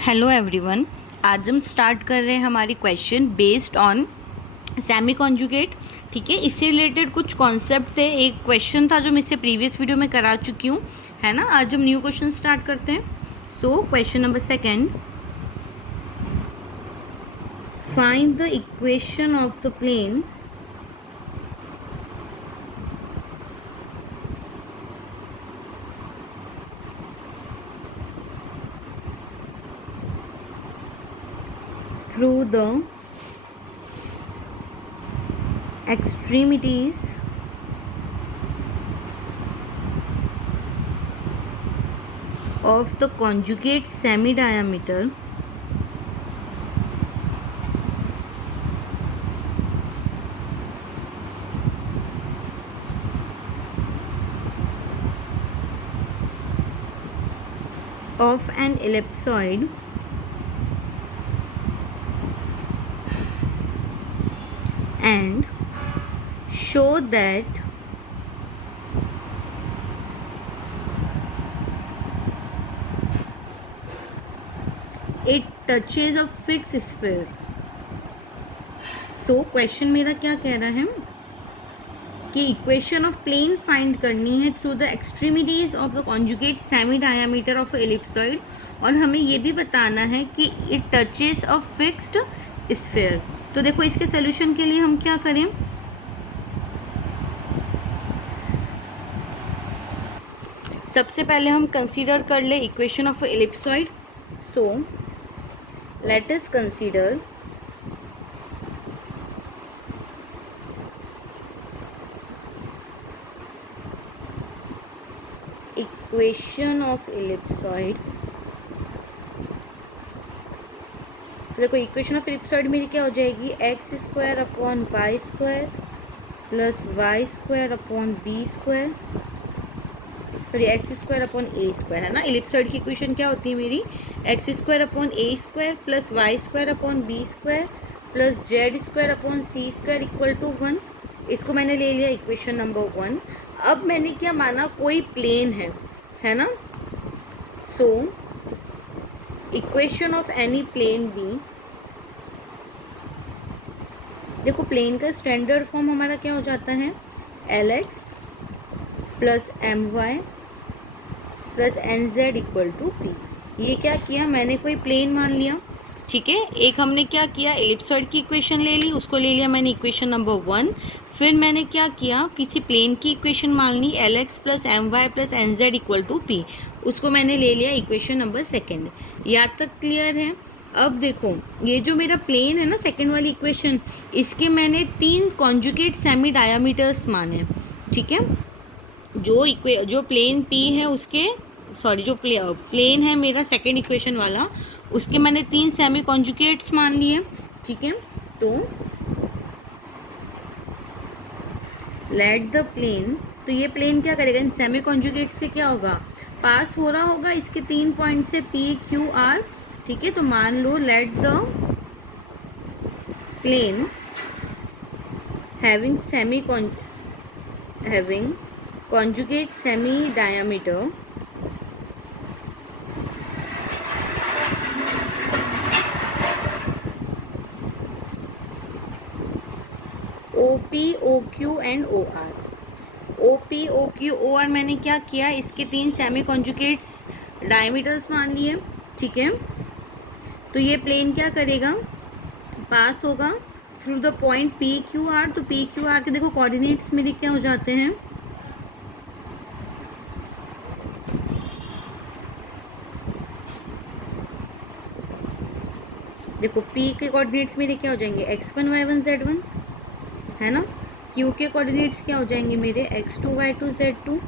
Hello everyone. आज हम start कर रहे हैं हमारी question based on semi conjugate. ठीक है, इससे रिलेटेड कुछ कॉन्सेप्ट थे। एक क्वेश्चन था जो मैं इससे प्रीवियस वीडियो में करा चुकी हूँ, है ना। आज हम न्यू क्वेश्चन स्टार्ट करते हैं। So question number second, find the equation of the plane through the extremities of the conjugate semi-diameter of an ellipsoid and show that it touches a fixed sphere. So question मेरा क्या कह रहा है कि equation of plane find करनी है through the extremities of the conjugate semi diameter of ellipsoid, और हमें ये भी बताना है कि it touches a fixed sphere. तो देखो, इसके सोल्यूशन के लिए हम क्या करें। सबसे पहले हम कंसीडर कर ले equation of ellipsoid. So let us consider equation of ellipsoid. तो देखो, इक्वेशन ऑफ एलिप्सॉइड मेरी क्या हो जाएगी, X square upon Y square plus Y square upon B square, sorry X square upon A square, है ना। एलिप्सॉइड की equation क्या होती है मेरी, X square upon A square plus Y square upon B square plus Z square upon C square equal to 1। इसको मैंने ले लिया इक्वेशन नंबर 1। अब मैंने क्या माना, कोई प्लेन है ना। So equation of any plane be, देखो प्लेन का स्टैंडर्ड फॉर्म हमारा क्या हो जाता है, L X plus M Y plus N Z equal to P. ये क्या किया, मैंने कोई प्लेन मान लिया। ठीक है, एक हमने क्या किया, एलिप्सॉइड की इक्वेशन ले ली, उसको ले लिया मैंने इक्वेशन नंबर 1। फिर मैंने क्या किया, किसी प्लेन की इक्वेशन मान ली, L X plus M Y plus N Z equal to P, उसको मैंने ले लिया इक्वेशन नंबर सेकेंड। यहाँ तक क्लियर है। अब देखो, ये जो मेरा प्लेन है ना, सेकेंड वाली इक्वेशन, इसके मैंने 3 कॉन्जुगेट सेमी डायामीटर्स माने। ठीक है, जो प्लेन पी है उसके, सॉरी जो प्लेन है मेरा सेकेंड इक्वेशन वाला, उसके मैंने 3 सेमी कॉन्जुगेट्स मान लिए। ठीक है, तो लेट द प्लेन, तो ये प्लेन क्या करेगा, इन सेमी कॉन्जुगेट से क्या होगा, पास हो रहा होगा इसके 3 पॉइंट से पी क्यू आर। ठीक है, तो मान लो let the plane having conjugate semi diameter OP OQ and OR। OP OQ OR मैंने क्या किया, इसके 3 सेमी कॉन्जुगेट्स डायमीटर्स मान लिए। ठीक है, तो ये प्लेन क्या करेगा, पास होगा थ्रू द पॉइंट PQR। तो PQR के देखो कोऑर्डिनेट्स मेरे क्या हो जाते हैं, देखो P के कोऑर्डिनेट्स मेरे क्या हो जाएंगे, x1 y1 z1, है ना। Q के कोऑर्डिनेट्स क्या हो जाएंगे मेरे, x2 y2 z2,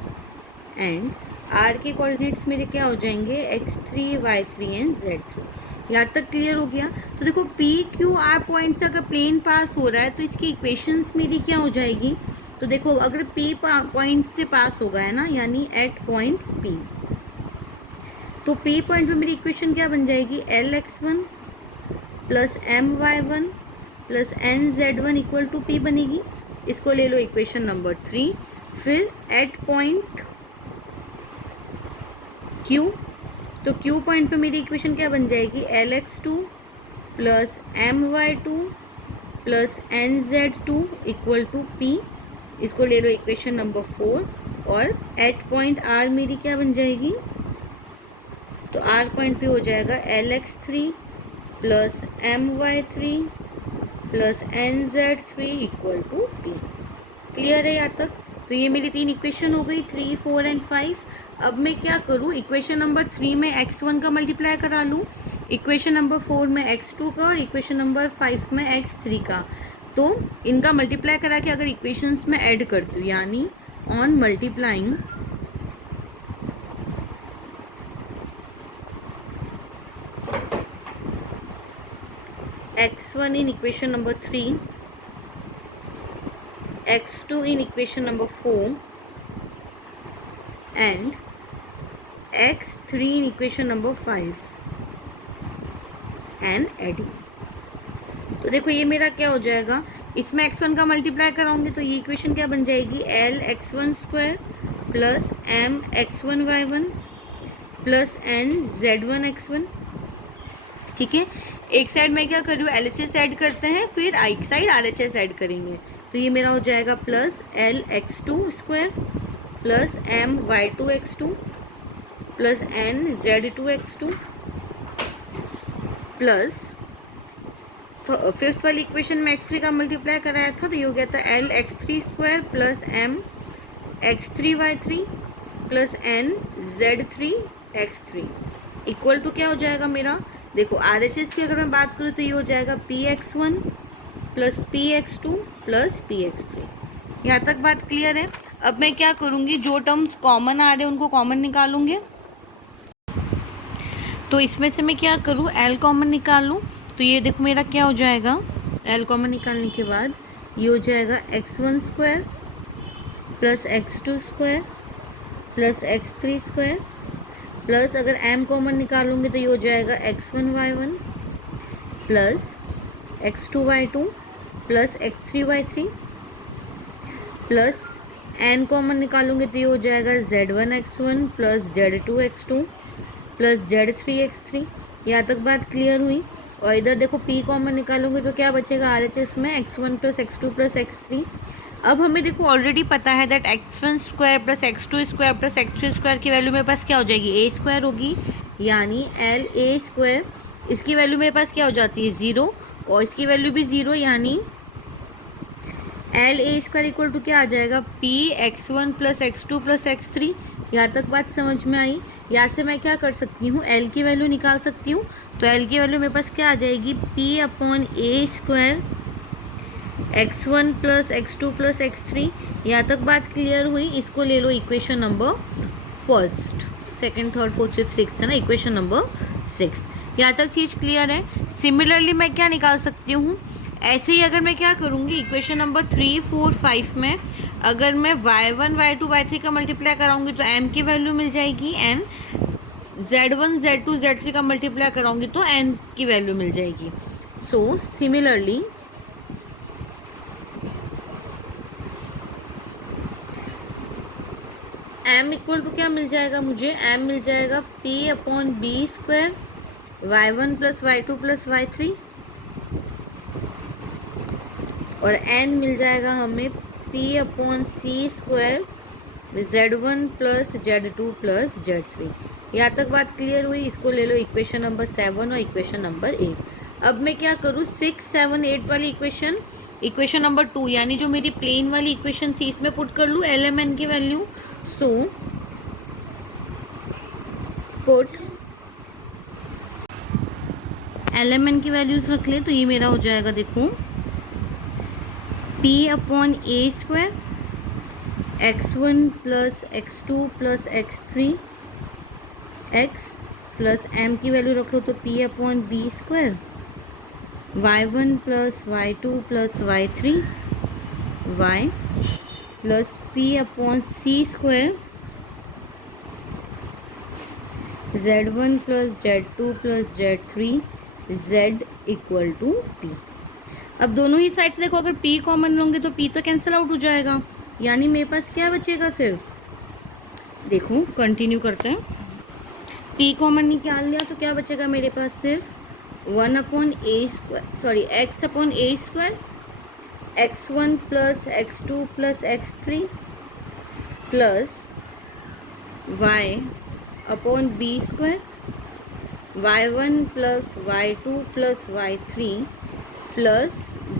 and R के कोऑर्डिनेट्स मेरे क्या हो जाएंगे, x3 y3 एंड z3। यहाँ तक क्लियर हो गया। तो देखो PQR पॉइंट से अगर प्लेन पास हो रहा है तो इसकी इक्वेशंस मेरी क्या हो जाएगी, तो देखो अगर P पॉइंट से पास होगा, है ना, यानी एट पॉइंट P, तो P पॉइंट पे मेरी इक्वेशन क्या बन जाएगी, LX1 plus My1 plus NZ1 equal to P बनेगी। इसको ले लो इक्वेशन नंबर 3। फिर एट पॉइंट Q तो क्यू पॉइंट पे मेरी इक्वेशन क्या बन जाएगी, LX2 plus My2 plus NZ2 equal to P। इसको ले लो इक्वेशन नंबर 4। और एट पॉइंट R मेरी क्या बन जाएगी, तो R पॉइंट पे हो जाएगा LX3 plus My3 plus NZ3 equal to P। Clear है यहाँ तक? तो ये मेरी 3 इक्वेशन हो गई, 3, 4 एंड 5। अब मैं क्या करूँ, इक्वेशन नंबर 3 में x1 का मल्टीप्लाई करा लूँ, इक्वेशन नंबर 4 में x2 का, और इक्वेशन नंबर 5 में x3 का। तो इनका मल्टीप्लाई करा के अगर इक्वेशंस में ऐड करती हूँ, यानी on multiplying x1 in equation number 3, x2 in equation number 4 and x3 in equation number 5 and adding। तो देखो ये मेरा क्या हो जाएगा, इसमें x1 का मल्टीप्लाई कराऊंगी तो ये इक्वेशन क्या बन जाएगी, LX1² plus MX1Y1 plus NZ1X1। ठीक है, एक साइड में क्या कर रही हूँ, LHS ऐड करते हैं, फिर एक साइड RHS ऐड करेंगे। तो ये मेरा हो जाएगा plus LX2² plus MY2X2 plus NZ2X2 plus fifth वाली इक्वेशन में x3 का मल्टीप्लाई कराया था, तो ये हो गया था LX3² plus MX3Y3 plus NZ3X3 equal to क्या हो जाएगा मेरा, देखो RHS की अगर मैं बात करूँ तो ये हो जाएगा PX1 plus PX2 plus PX3। यहाँ तक बात क्लियर है? अब मैं क्या करूँगी, जो टर्म्स कॉमन आ रहे हैं उनको कॉमन निकालूंगी। तो इसमें से मैं क्या करूँ, L कॉमन निकाल लूँ। तो ये देखो मेरा क्या हो जाएगा, L कॉमन निकालने के बाद ये हो जाएगा x1² plus x2² plus x3² plus अगर m कॉमन निकालूंगे तो ये हो जाएगा x1y1 plus x2y2 plus x3y3 plus n common निकालूंगे तो ये हो जाएगा z1x1 plus z2x2 plus z3x3। यहाँ तक बात क्लियर हुई? और इधर देखो p कॉमन निकालूंगे तो क्या बचेगा RHS में, x1 plus x2 plus x3। अब हमें देखो ऑलरेडी पता है that x1² plus x2² plus x3² की वैल्यू मेरे पास क्या हो जाएगी, a² होगी, यानी LA²। इसकी वैल्यू मेरे पास क्या हो जाती है, 0, और इसकी वैल्यू भी 0, यानी LA² इक्वल टू क्या आ जाएगा, px1 plus x2 plus x3। यहाँ तक बात समझ में आई? यहाँ से मैं क्या कर सकती हूँ, L की वैल्यू निकाल सकती हूँ। तो L की वैल्यू मेरे पास क्या आ जाएगी, p/a² x1 plus x2 plus x3। यहाँ तक बात क्लियर हुई? इसको ले लो equation number first, second, third, fourth, fifth, sixth है ना, इक्वेशन नंबर 6। यहाँ तक चीज़ क्लियर है? सिमिलरली मैं क्या निकाल सकती हूँ, ऐसे ही अगर मैं क्या करूँगी, इक्वेशन नंबर 3, 4, 5 में अगर मैं y1, y2, y3 का मल्टीप्लाई कराऊंगी तो m की वैल्यू मिल जाएगी, एंड z1, z2, z3 का मल्टीप्लाई कराऊंगी तो n की वैल्यू मिल जाएगी। So similarly m equal to क्या मिल जाएगा मुझे, m मिल जाएगा p/b² y1 plus y2 plus y3, और n मिल जाएगा हमें p/c² z1 plus z2 plus z3। यहाँ तक बात क्लियर हुई? इसको ले लो इक्वेशन नंबर 7 और इक्वेशन नंबर 8। अब मैं क्या करूँ, 6, 7, 8 वाली इक्वेशन नंबर 2, यानी जो मेरी प्लेन वाली इक्वेशन थी, इसमें पुट कर लूँ LMN की वैल्यू। सो पुट LMN की वैल्यूज रख ले, तो ये मेरा हो जाएगा, देखो p/a² x1 plus x2 plus x3 x plus m की वैल्यू रख लो तो p/b² y1 plus y2 plus y3 y plus p/c² z1 plus z2 plus z3 z equal to p। अब दोनों ही साइड से देखो, अगर p कॉमन लोगे तो p तो कैंसिल आउट हो जाएगा, यानी मेरे पास क्या बचेगा, सिर्फ देखो कंटिन्यू करते हैं। P कॉमन निकाल लिया तो क्या बचेगा मेरे पास? सिर्फ 1/a², sorry x/a², x1 plus x2 plus x3 plus y/b², y1 plus y2 plus y3 plus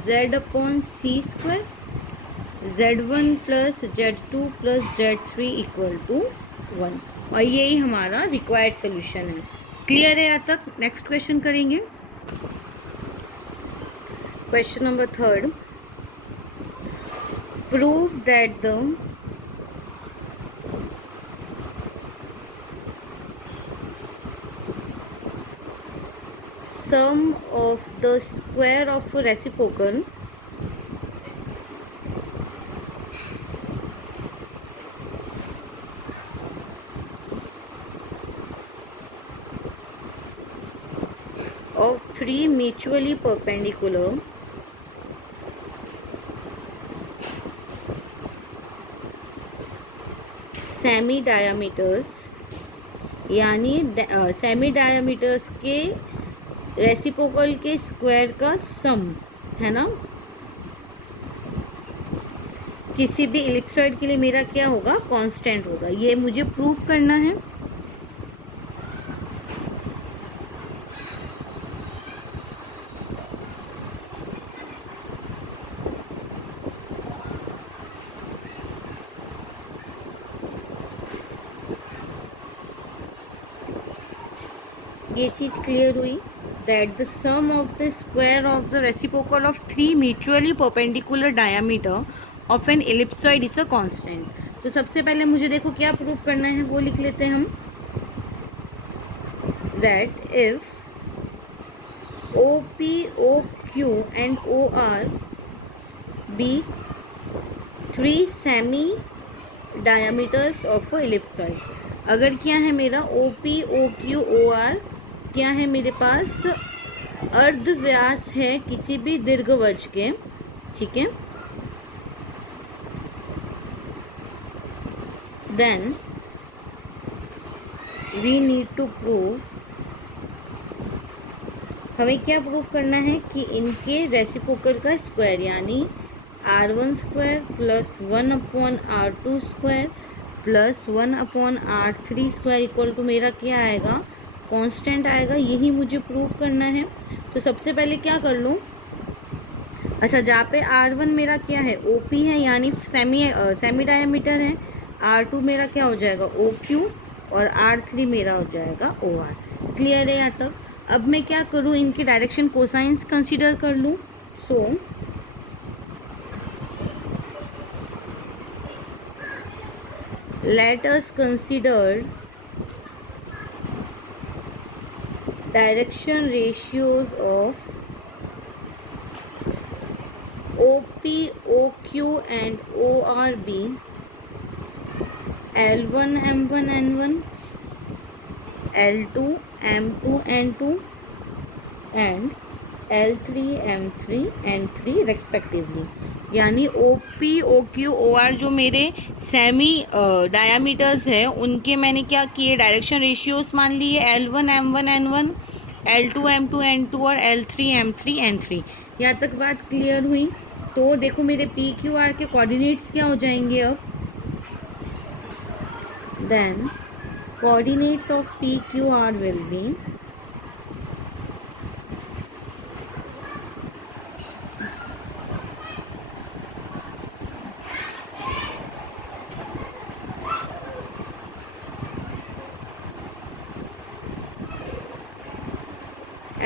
z/c², z1 plus z2 plus z3 equal to 1। और यही हमारा रिक्वायर्ड सोल्यूशन है। क्लियर है यहाँ तक? नेक्स्ट क्वेश्चन करेंगे। Question number 3, prove that the sum of the square of a reciprocal of three mutually perpendicular semi diameters, यानी semi diameters के रेसिप्रोकल के स्क्वायर का सम है ना, किसी भी इलिप्सॉइड के लिए मेरा क्या होगा? कांस्टेंट होगा। ये मुझे प्रूफ करना है। ये चीज क्लियर हुई। That the sum of the square of the reciprocal of three mutually perpendicular diameter of an ellipsoid is a constant. तो सबसे पहले मुझे देखो क्या प्रूफ करना है, वो लिख लेते हैं हम। That if OP, OQ and OR be three semi diameters of a ellipsoid। अगर क्या है मेरा OP, OQ, OR क्या है मेरे पास? अर्ध व्यास है किसी भी दीर्घवृत्त के, ठीक है। Then we need to prove, हमें क्या प्रूव करना है कि इनके रेसिप्रोकल का स्क्वायर यानी r1² plus 1/r2² plus 1/r3² equal to मेरा क्या आएगा? कांस्टेंट आएगा। यही मुझे प्रूव करना है। तो सबसे पहले क्या कर लूँ? अच्छा, जहाँ पे r1 मेरा क्या है? OP है, यानी सेमी डायमीटर है। r2 मेरा क्या हो जाएगा? OQ और r3 मेरा हो जाएगा OR। क्लियर है यहाँ तक? अब मैं क्या करूँ? इनके डायरेक्शन कोसाइंस कंसीडर कर लूँ। सो let us consider direction ratios of OP, OQ and ORB L1, M1, N1, L2, M2, N2 and L3, M3, N3 respectively. यानी OP, OQ, OR जो मेरे सेमी डायामीटर्स है उनके मैंने क्या किए? डायरेक्शन रेशियोज मान लिए। L1, M1, N1, L2, M2, N2 और L3, M3, N3। यहाँ तक बात क्लियर हुई? तो देखो मेरे PQR के कोऑर्डिनेट्स क्या हो जाएंगे अब? Then coordinates of PQR will be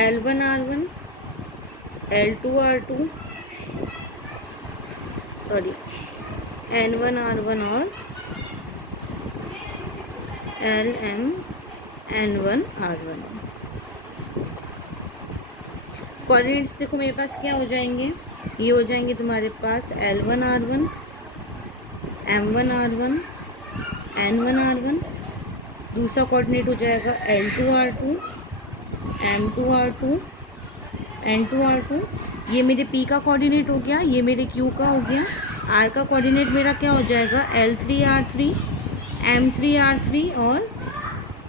L1 R1, L2 R2, sorry N1 R1 और LM N1 R1। कोऑर्डिनेट्स देखो मेरे पास क्या हो जाएंगे? ये हो जाएंगे तुम्हारे पास L1 R1, M1 R1, N1 R1। दूसरा कोऑर्डिनेट हो जाएगा L2 R2, M2 R2, N2 R2। ये मेरे P का कोऑर्डिनेट हो गया, ये मेरे Q का हो गया। R का कोऑर्डिनेट मेरा क्या हो जाएगा? L3 R3, M3 R3 और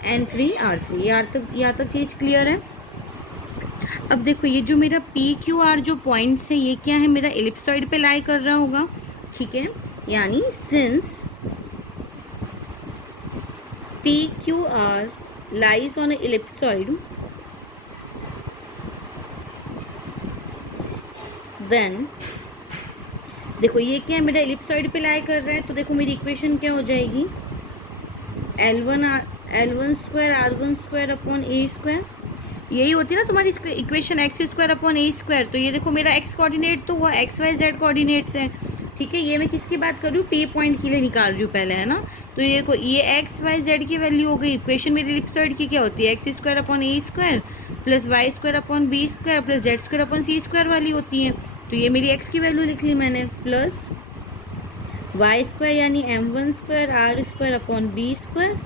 N3R3। यहाँ तक चीज़ क्लियर है। अब देखो ये जो मेरा PQR जो पॉइंट्स है ये क्या है, मेरा एलिप्सॉइड पे लाई कर रहा होगा, ठीक है। यानी since PQR lies on an ellipsoid, then देखो ये क्या है, मेरा एलिप्सॉइड पे लाई कर रहा है, तो देखो मेरी इक्वेशन क्या हो जाएगी, L1 square R1 square upon A square. यही होती है ना तुम्हारी equation X square upon A square. तो ये देखो मेरा एक्स कोऑर्डिनेट तो हुआ, एक्स वाई जेड कोऑर्डिनेट्स है, ठीक है। ये मैं किसकी बात कर रही हूँ, पी पॉइंट के लिए निकाल रही हूँ पहले, है ना। तो ये देखो ये एक्स वाई जेड की वैल्यू हो गई। इक्वेशन मेरी एलिप्सॉइड की क्या होती है, X square upon A square plus Y square upon B square plus Z square upon C square वाली होती है। तो ये मेरी एक्स की वैल्यू लिख ली मैंने, प्लस वाई स्क्वायर यानी M1 square R square upon B square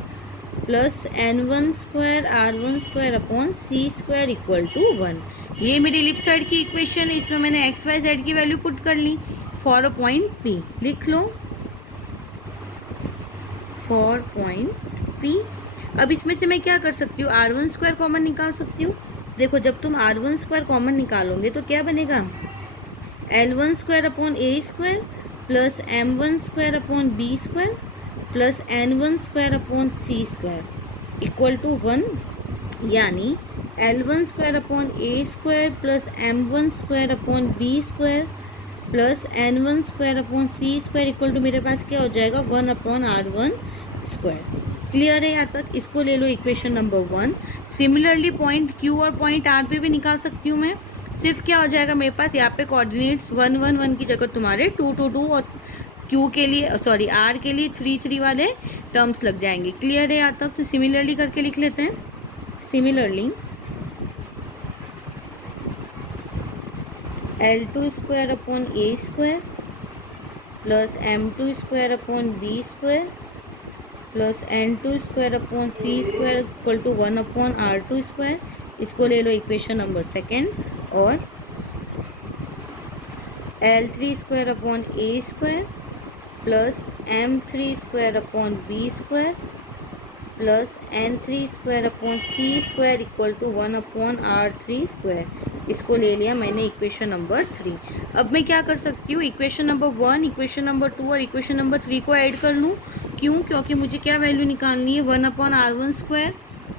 plus N1 square R1 square upon C square equal to 1। ये मेरी एलिप्सॉइड की इक्वेशन है। इसमें मैंने एक्स वाई जेड की वैल्यू पुट कर ली फॉर अ पॉइंट P। लिख लो फॉर पॉइंट P। अब इसमें से मैं क्या कर सकती हूँ, R1 स्क्वायर कॉमन निकाल सकती हूँ। देखो जब तुम R1 स्क्वायर कॉमन निकालोगे तो क्या बनेगा, L1 square upon A square plus M1 square upon B square plus N1 square upon C square equal to 1। यानी L1 square upon A square plus M1 square upon B square plus N1 square upon C square equal to मेरे पास क्या हो जाएगा, 1 upon R1 square. Clear है यहाँ तक। इसको ले लो equation number 1। Similarly point Q और पॉइंट R पे भी निकाल सकती हूँ मैं। सिर्फ क्या हो जाएगा मेरे पास यहाँ पे कोऑर्डिनेट्स 1 1 1 की जगह तुम्हारे 2 2 2 और Q के लिए सॉरी R के लिए 3 3 वाले टर्म्स लग जाएंगे। क्लियर है यहाँ तक। तो सिमिलरली करके लिख लेते हैं। Similarly L2 square upon A square plus M2 square upon B square plus N2 square upon C square equal to 1 upon R2 square. इसको ले लो इक्वेशन नंबर 2। और L3 square upon A square plus M3 square upon B square plus N3 square upon C square equal to 1 upon R3 square. इसको ले लिया मैंने equation number 3। अब मैं क्या कर सकती हूँ, इक्वेशन नंबर 1, इक्वेशन नंबर 2 और इक्वेशन नंबर 3 को ऐड कर लूँ। क्यों, क्योंकि मुझे क्या वैल्यू निकालनी है, 1 upon R1 square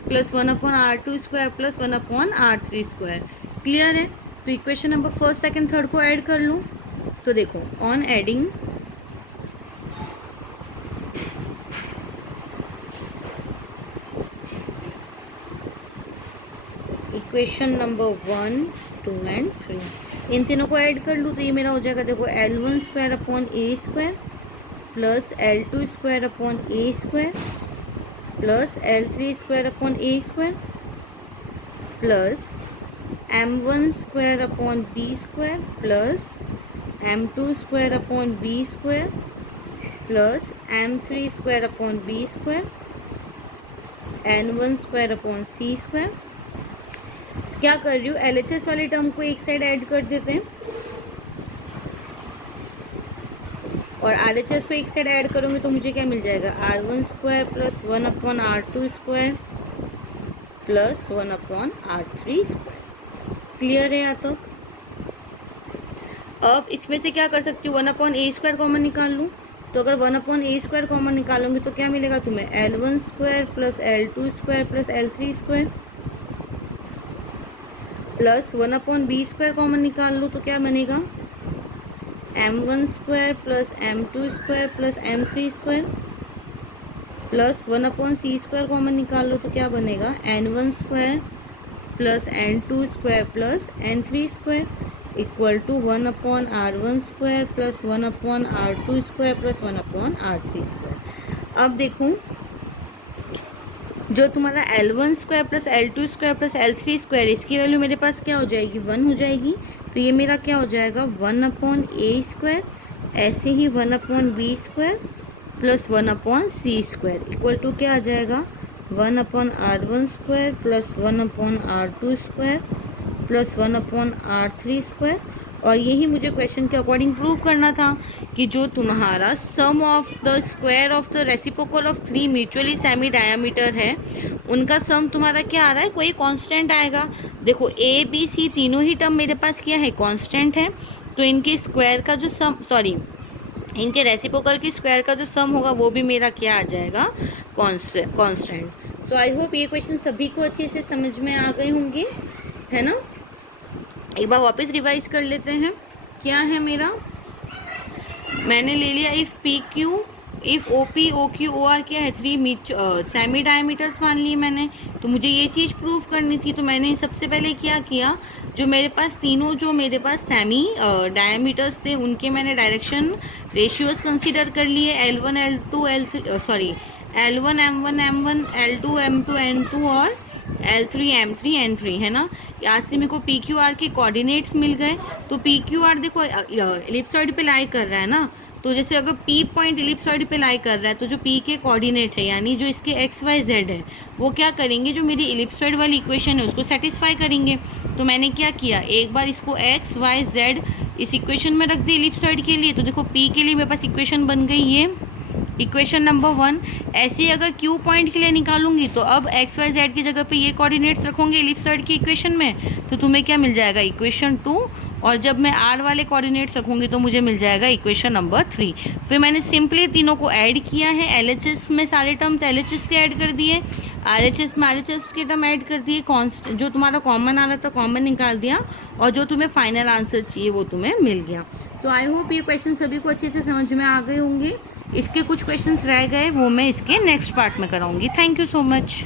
plus 1 upon R2 square plus 1 upon R3 square. Clear है। तो इक्वेशन नंबर 1, 2, 3 को ऐड कर लूँ। तो देखो on adding equation number 1, 2 and 3 इन तीनों को ऐड कर लूँ तो ये मेरा हो जाएगा, देखो L1 square upon A square plus L2 square upon A square plus L3 square upon A square plus M1 square upon B square plus M2 square upon B square plus M3 square upon B square N1 square upon C square. क्या कर रही हूँ, LHS वाले term को एक side add कर देते हैं और RHS को एक साइड ऐड करोगे तो मुझे क्या मिल जाएगा, R1 square plus 1 upon R2 square plus 1 upon R3 square. Clear है यहाँ तक। अब इसमें से क्या कर सकती हूँ, 1 अपॉन ए स्क्वायर कॉमन निकाल लूँ। तो अगर 1 अपॉन ए स्क्वायर कॉमन निकालूंगी तो क्या मिलेगा तुम्हें, L1 square plus L2 square plus L3 square plus 1 upon B square common निकाल लो तो क्या बनेगा, M1 square plus M2 square plus M3 square plus 1 upon C square common निकाल लो तो क्या बनेगा, N1 square plus N2 square plus N3 square equal to 1 upon R1 square plus 1 upon R2 square plus 1 upon R3 square. अब देखो जो तुम्हारा L1 square plus L2 square plus L3 square इसकी वैल्यू मेरे पास क्या हो जाएगी, 1 हो जाएगी। तो ये मेरा क्या हो जाएगा, 1 अपॉन ए स्क्वायर ऐसे ही 1 upon B square plus 1 upon C square equal to क्या आ जाएगा, 1 upon R1 square plus 1 upon R2 square plus 1 upon R3 square और यही मुझे क्वेश्चन के अकॉर्डिंग प्रूव करना था कि जो तुम्हारा sum of the square of the reciprocal of 3 mutually semi diameter है, उनका सम तुम्हारा क्या आ रहा है, कोई कांस्टेंट आएगा। देखो ए बी सी तीनों ही टर्म मेरे पास क्या है, कांस्टेंट है, तो इनके स्क्वायर का जो सम, सॉरी इनके रेसिप्रोकल की स्क्वायर का जो सम होगा वो भी मेरा क्या आ जाएगा, कांस्टेंट। सो आई होप ये क्वेश्चन सभी को अच्छे से समझ में आ गए होंगे, है ना। एक बार वापस रिवाइज कर लेते हैं। क्या है मेरा, मैंने ले लिया if P Q, if O P O Q O R क्या है, 3 सेमी डायमीटर्स मान लिए मैंने, तो मुझे ये चीज़ प्रूव करनी थी। तो मैंने सबसे पहले क्या किया, जो मेरे पास तीनों जो मेरे पास सेमी डायमीटर्स थे उनके मैंने डायरेक्शन रेशियोज कंसीडर कर लिए, L1 L2 L3 sorry L1 M1 M1 L2 M2 N2 और L3 M3 N3, है ना। यहाँ से मेरे को पी क्यू आर के कोऑर्डिनेट्स मिल गए। तो पी क्यू आर देखो एलिप्सॉइड पे लाई कर रहा है ना, तो जैसे अगर पी पॉइंट एलिप्सॉइड पे लाई कर रहा है तो जो पी के कोऑर्डिनेट है यानी जो इसके एक्स वाई जेड है वो क्या करेंगे, जो मेरी एलिप्सॉइड वाली इक्वेशन है उसको सेटिस्फाई करेंगे। तो मैंने क्या किया, एक बार इसको एक्स वाई जेड इस इक्वेशन में रख दी एलिप्सॉइड के लिए। तो देखो पी के लिए मेरे पास इक्वेशन बन गई ये इक्वेशन नंबर 1। ऐसे ही अगर क्यू पॉइंट के लिए निकालूंगी तो अब एक्स वाई जेड की जगह पे ये कोऑर्डिनेट्स रखोगे एलिप्सॉइड की इक्वेशन में, तो तुम्हें क्या मिल जाएगा, इक्वेशन 2। और जब मैं आर वाले कोऑर्डिनेट्स रखूंगी तो मुझे मिल जाएगा इक्वेशन नंबर 3। फिर मैंने सिंपली तीनों को ऐड किया है, एलएचएस में सारे टर्म्स एलएचएस के ऐड कर दिए, आरएचएस में आरएचएस के टर्म ऐड कर दिए, कॉन्स्ट जो तुम्हारा कॉमन आ रहा था कॉमन निकाल दिया, और जो तुम्हें फाइनल आंसर चाहिए वो तुम्हें मिल गया। तो आई होप ये क्वेश्चन सभी को अच्छे से समझ में आ गए होंगे। इसके कुछ क्वेश्चंस रह गए वो मैं इसके नेक्स्ट पार्ट में कराऊंगी। Thank you so much.